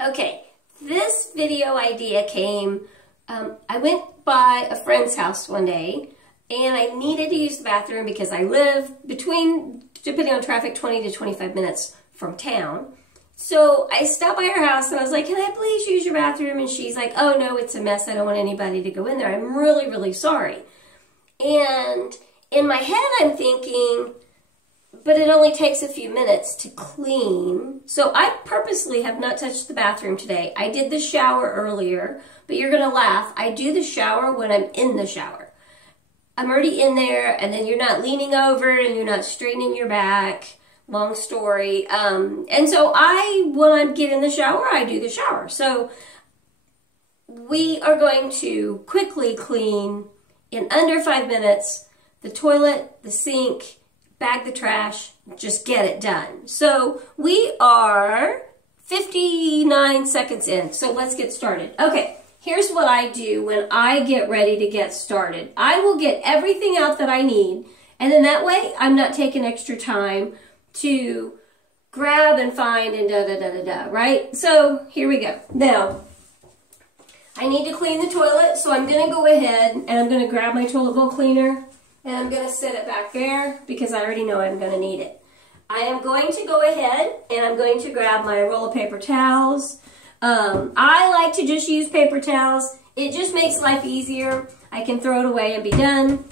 Okay, this video idea came, I went by a friend's house one day and I needed to use the bathroom because I live between, depending on traffic, 20 to 25 minutes from town. So I stopped by her house and I was like, can I please use your bathroom? And she's like, oh no, it's a mess. I don't want anybody to go in there. I'm really, really sorry. And in my head, I'm thinking, but it only takes a few minutes to clean. So I purposely have not touched the bathroom today. I did the shower earlier, but you're going to laugh. I do the shower when I'm in the shower. I'm already in there, and then you're not leaning over and you're not straightening your back. Long story. And so when I get in the shower, I do the shower. So we are going to quickly clean in under 5 minutes the toilet, the sink, bag the trash, just get it done. So we are 59 seconds in, so let's get started. Okay, here's what I do when I get ready to get started. I will get everything out that I need, and then that way I'm not taking extra time to grab and find and da-da-da-da-da, right? So here we go. Now, I need to clean the toilet, so I'm going to go ahead and I'm going to grab my toilet bowl cleaner and I'm going to set it back there because I already know I'm going to need it. I am going to go ahead and I'm going to grab my roll of paper towels. I like to just use paper towels. It just makes life easier. I can throw it away and be done.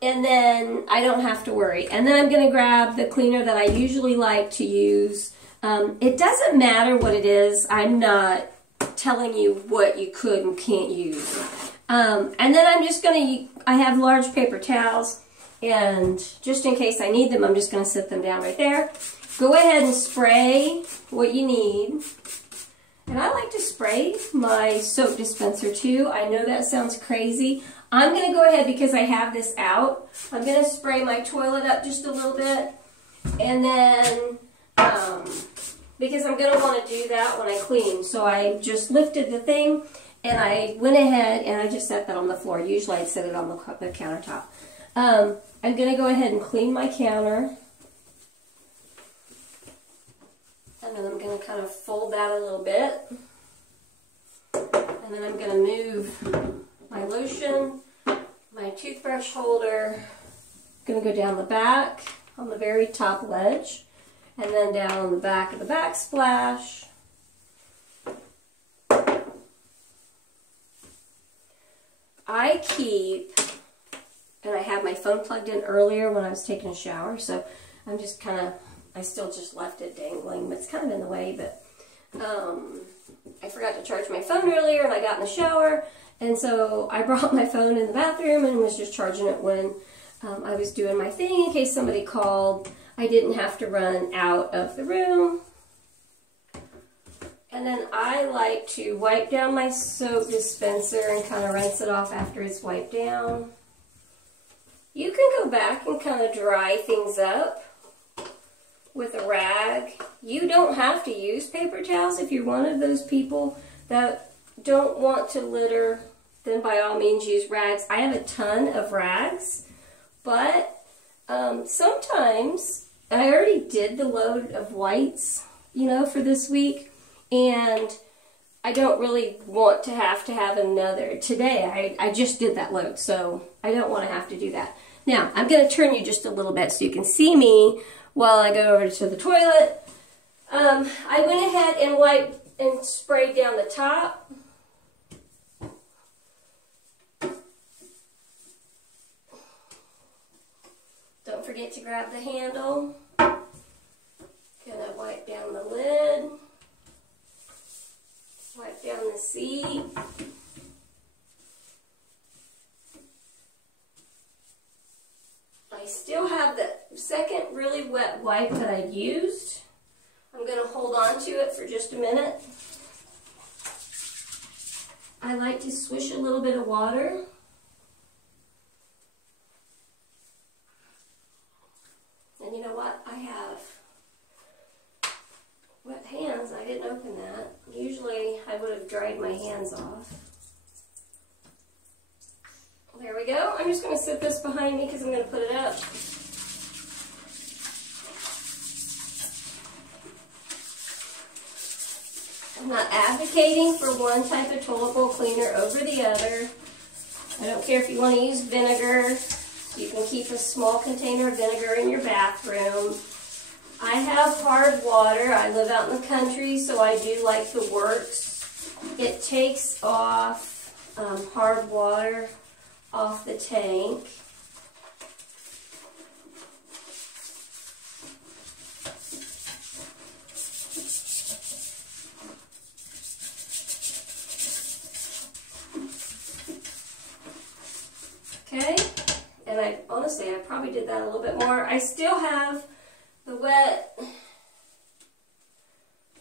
And then I don't have to worry. And then I'm going to grab the cleaner that I usually like to use. It doesn't matter what it is. I'm not telling you what you could and can't use. And then I'm just going to, I have large paper towels, and just in case I need them, I'm just going to set them down right there. Go ahead and spray what you need. And I like to spray my soap dispenser too. I know that sounds crazy. I'm going to go ahead, because I have this out, I'm going to spray my toilet up just a little bit. And then, because I'm going to want to do that when I clean. So I just lifted the thing, and I went ahead and I just set that on the floor. Usually I'd set it on the countertop. I'm going to go ahead and clean my counter. And then I'm going to kind of fold that a little bit. And then I'm going to move my lotion, my toothbrush holder. I'm going to go down the back on the very top ledge, and then down on the back of the backsplash. I keep, and I had my phone plugged in earlier when I was taking a shower, so I'm just kind of, I still just left it dangling, but it's kind of in the way, but I forgot to charge my phone earlier and I got in the shower, and so I brought my phone in the bathroom and was just charging it when I was doing my thing in case somebody called. I didn't have to run out of the room. And then I like to wipe down my soap dispenser and kind of rinse it off after it's wiped down. You can go back and kind of dry things up with a rag. You don't have to use paper towels. If you're one of those people that don't want to litter, then by all means use rags. I have a ton of rags, but sometimes, I already did the load of whites, you know, for this week, and I don't really want to have another. Today, I just did that load, so I don't want to have to do that. Now, I'm going to turn you just a little bit so you can see me while I go over to the toilet. I went ahead and wiped and sprayed down the top. Don't forget to grab the handle. Gonna wipe down the lid. Wipe down the seat. I still have the second really wet wipe that I used. I'm going to hold on to it for just a minute. I like to swish a little bit of water. And you know what? I have wet hands. I didn't open that. Usually I would have dried my hands off. There we go. I'm just going to set this behind me because I'm going to put it up. I'm not advocating for one type of toilet bowl cleaner over the other. I don't care if you want to use vinegar. You can keep a small container of vinegar in your bathroom. I have hard water. I live out in the country, so I do like the Works. It takes off hard water off the tank. Okay, and honestly, I probably did that a little bit more. I still have the wet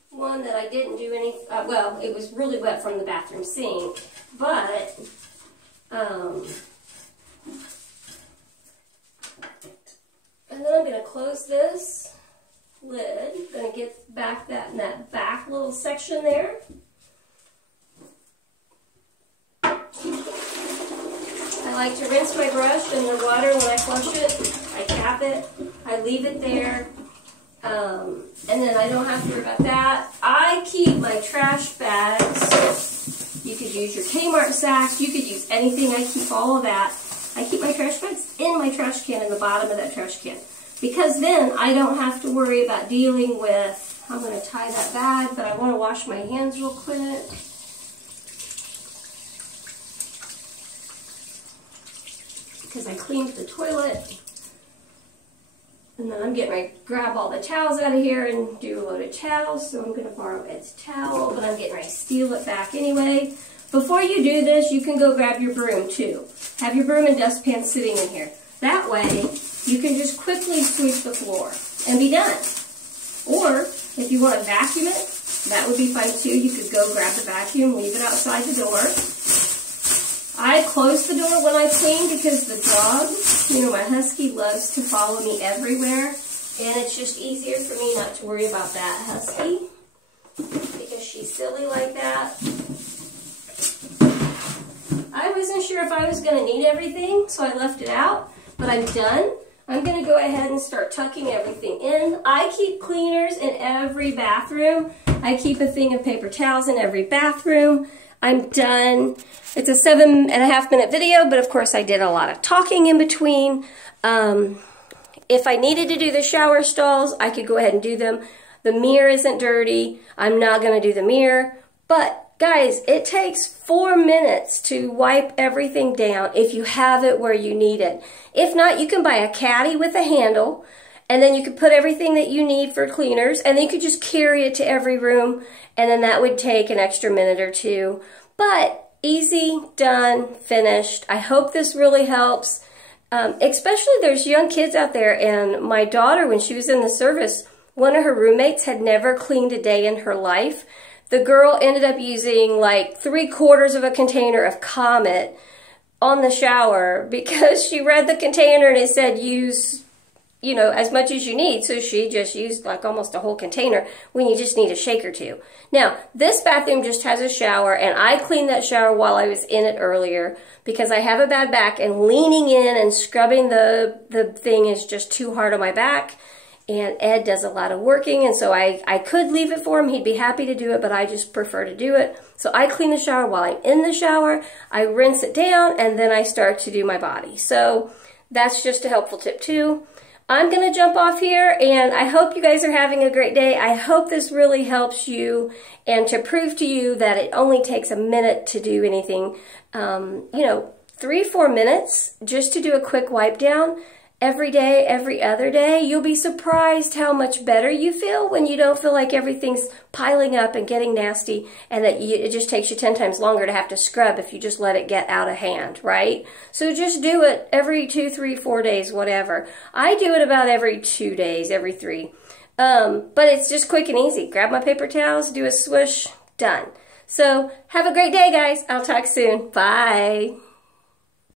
one that I didn't do any, well, it was really wet from the bathroom sink, but, and then I'm going to close this lid. I'm going to get back that in that back little section there. I like to rinse my brush in the water when I flush it. I cap it, I leave it there, and then I don't have to worry about that. I keep my trash bags. You could use your Kmart sacks, you could use anything. I keep all of that. I keep my trash bags in my trash can, in the bottom of that trash can, because then I don't have to worry about dealing with, I'm going to tie that bag, but I want to wash my hands real quick. Because I cleaned the toilet, and then I'm getting ready to grab all the towels out of here and do a load of towels. So I'm going to borrow Ed's towel, but I'm getting ready to steal it back anyway. Before you do this, you can go grab your broom too. Have your broom and dustpan sitting in here. That way, you can just quickly sweep the floor and be done. Or if you want to vacuum it, that would be fine too. You could go grab the vacuum, leave it outside the door. I close the door when I clean because the dog, you know, my husky loves to follow me everywhere, and it's just easier for me not to worry about that husky because she's silly like that. I wasn't sure if I was going to need everything, so I left it out, but I'm done. I'm going to go ahead and start tucking everything in. I keep cleaners in every bathroom. I keep a thing of paper towels in every bathroom. I'm done. It's a 7.5-minute video, but of course I did a lot of talking in between. If I needed to do the shower stalls, I could go ahead and do them. The mirror isn't dirty. I'm not going to do the mirror. But guys, it takes 4 minutes to wipe everything down if you have it where you need it. If not, you can buy a caddy with a handle, and then you could put everything that you need for cleaners, and then you could just carry it to every room, and then that would take an extra minute or two. But easy, done, finished. I hope this really helps. Especially there's young kids out there, and my daughter, when she was in the service, one of her roommates had never cleaned a day in her life. The girl ended up using like 3/4 of a container of Comet on the shower because she read the container and it said use, you know, as much as you need. So she just used like almost a whole container when you just need a shake or two. Now, this bathroom just has a shower, and I cleaned that shower while I was in it earlier because I have a bad back, and leaning in and scrubbing the thing is just too hard on my back. And Ed does a lot of working, and so I could leave it for him. He'd be happy to do it, but I just prefer to do it. So I clean the shower while I'm in the shower. I rinse it down, and then I start to do my body. So that's just a helpful tip too. I'm going to jump off here, and I hope you guys are having a great day. I hope this really helps you, and to prove to you that it only takes a minute to do anything. You know, 3-4 minutes just to do a quick wipe down. Every day, every other day, you'll be surprised how much better you feel when you don't feel like everything's piling up and getting nasty, and that it just takes you 10 times longer to have to scrub if you just let it get out of hand, right? So just do it every 2, 3, 4 days, whatever. I do it about every 2 days, every 3. But it's just quick and easy. Grab my paper towels, do a swoosh, done. So have a great day, guys. I'll talk soon. Bye.